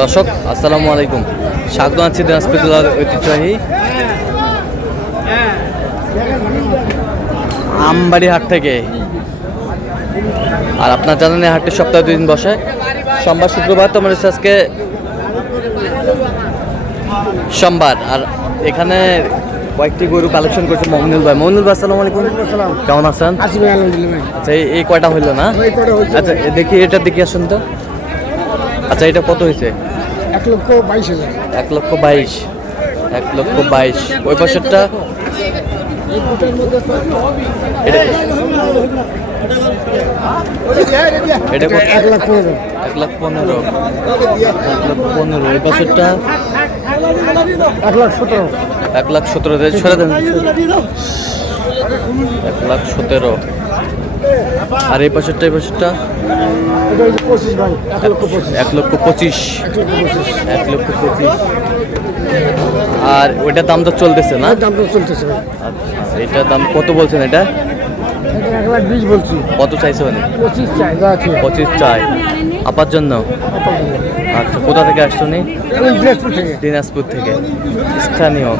দর্শক আসসালামু আলাইকুম, স্বাগত আছি দিনাজপুর জেলার ঐতিহ্যবাহী আমবাড়ি হাট থেকে। আর আপনার জানেন এই হাটটি সপ্তাহে 2 দিন বসে, সোমবার শুক্রবার। তো আমার আজকে সোমবার। আর এখানে কয়েকটি গরু কালেকশন করছে মমিনুল ভাই। মমিনুল ভাই আসসালামু আলাইকুম। কেমন আছেন? আচ্ছা, এই কয়টা হইলো না? আচ্ছা দেখি, এটা দেখি আসুন তো। আচ্ছা, এটা কত হয়েছে? 1,22,000। 1,22,000। 1,22,000। ওই পাশেরটা এটা কত? 1,15,000। 1,15,000। 1,15,000। ওই পাশেরটা 1,17,000। 1,17,000 ছড়া দেন। 1,17,000। আর এই পাশেরটা, এই পাশেরটা 25 ভাই। 1,25,000। 1,25,000। আর ওইটার দাম তো চলতেছে না? দাম তো চলতেছে ভাই। আচ্ছা, এটার দাম কত বলছেন? এটা 1,20,000 বলছি। কত চাইছে? মানে 25 চাই। 25 চাই আপার জন্য। আচ্ছা, কোথা থেকে আসছো? নি দিনাজপুর থেকে। দিনাজপুর থেকে স্থানীয়।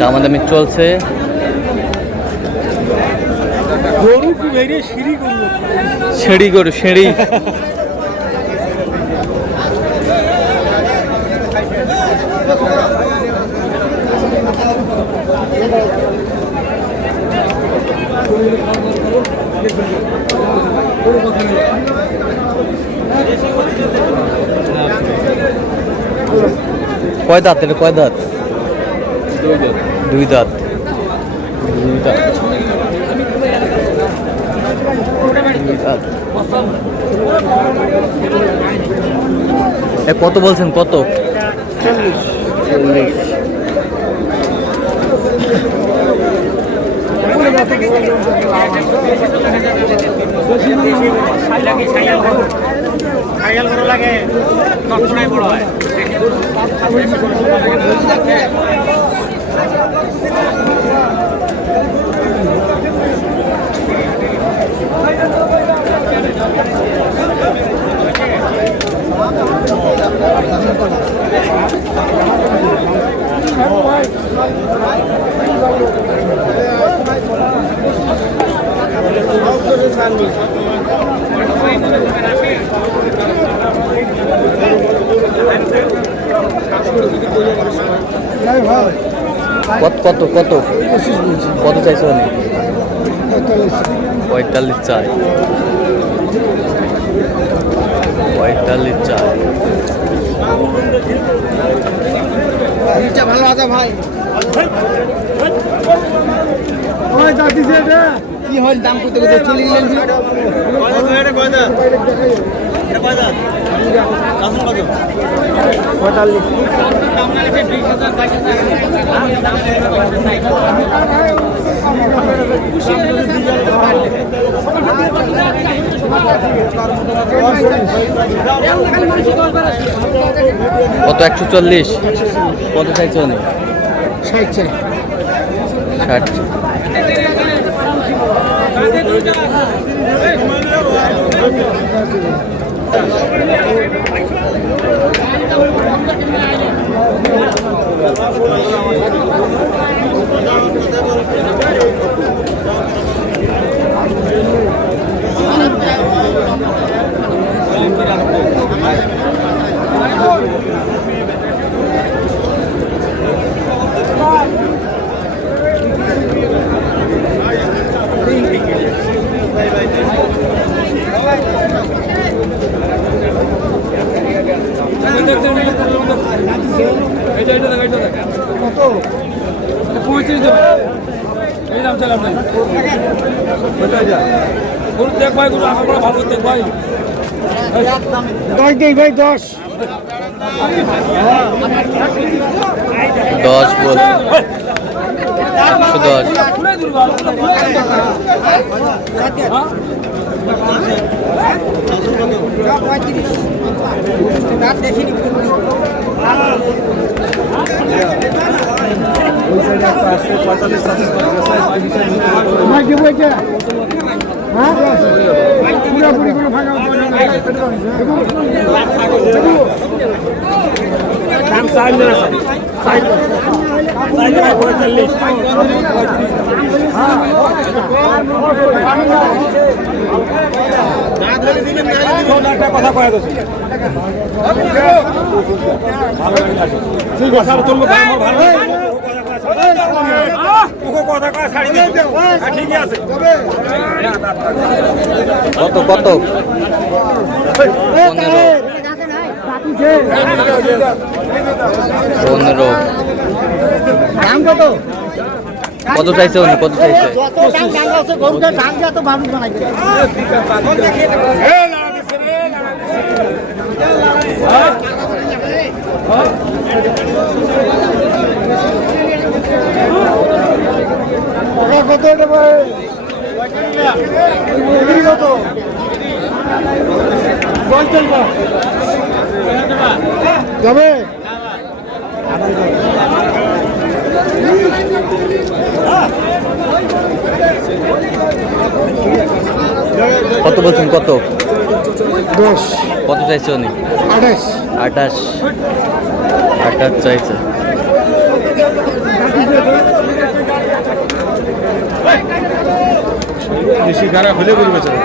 দামাদামি চলছে। সিঁড়ি গরু, সিঁড়ি। কয় দাঁত? এটা কয় দাঁত? 2 দাঁত। 2 দাঁত। কত বলছেন? কত? 40। কত কত কত? 25 বলছি। কত চাইছো? মানে 45 চাই। 45 চাই। ভালো আছে ভাই। ওই দাদি যে কি হল দাম করতে করতে চলে গেলেন। কত? 140। কত চাইছো? 60 চাই। 60। এই দাম চালাম নাই। গরু দেখ ভাই, গরু আমার ভালো দেখ ভাই। 10 দেই ভাই, 10। 10 বল 110 পুরাপুরি কোনো ভাঙা দাম চাই না কথা কয়া গেছে ঠিক আছে তুলবো ভালো কথা কয়া ছাড়ি ঠিক আছে কত কত 15 দাম কত কত চাইছে উনি কত চাইছে যত দাম দাম আছে গরুটা দাম যত ভালো বানাইবে কত এটা ভাই কত 50 যাবে কত বলছেন কত 10 কত চাইছে উনি 28 28 চাইছে বেশি গাড়া হলে বলবে চলো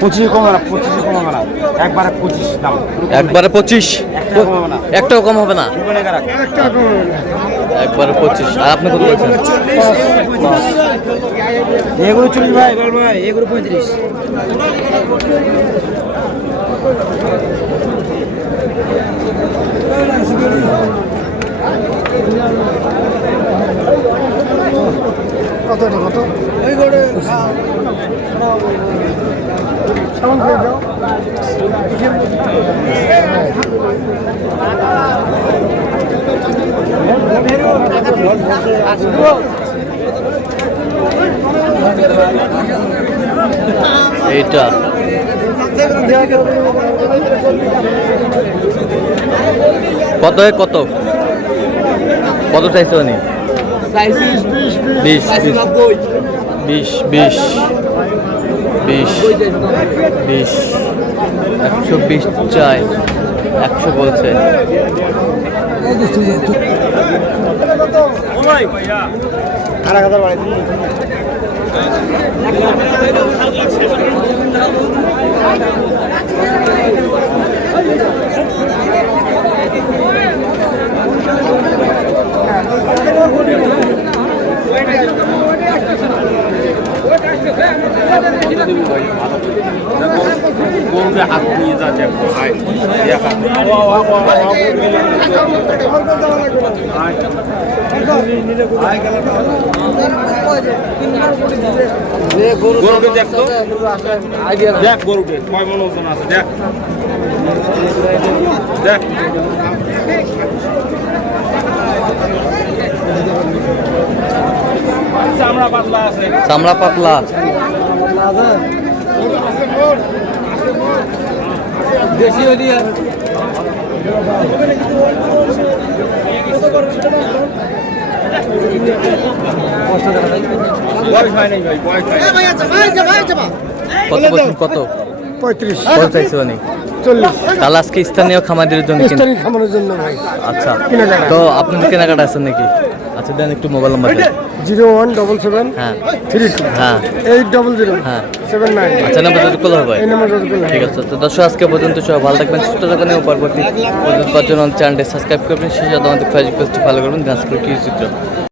পঁচিশে কমা না একবারে 25 দাম একবারে 25 একটাও কম হবে না একবারে 25 আর আপনি কত বলছেন এগুলো 40 ভাই বল ভাই এগুলো 35 কত কত এই গড়ে সামান করে দাও এইটা কত কত কত চাইছে উনি 20 120 চাই 100 বলছে হাত নিয়ে যাচ্ছে গরুকে দেখতো দেখ গরুকে কয় মন ওজন আছে দেখ দেখ চামড়া পাতলা আছে চামড়া পাতলা দেশি ওদিয়া বয়স হয় নাই ভাই বয়স হয় কত বলছেন কত 35 কত চাইছে উনি 40 তাহলে আজকে স্থানীয় খামারদের জন্য স্থানীয় খামারের জন্য ভাই আচ্ছা কেনাকাটা। তো আপনাদের কেনাকাটা আছেন নাকি আচ্ছা দেন একটু মোবাইল নাম্বার দেন 0177 হ্যাঁ 32 হ্যাঁ 800 হ্যাঁ 79 আচ্ছা নাম্বার যদি কল হবে এই নাম্বার যদি বলেন ঠিক আছে তো দর্শক আজকে পর্যন্ত সবাই ভালো থাকবেন সুস্থ থাকবেন এবং পরবর্তী পর্যন্ত জন্য চ্যানেলটি সাবস্ক্রাইব করবেন সেই সাথে আমাদের ফেসবুক পেজটি ফলো করবেন গাছ চিত্র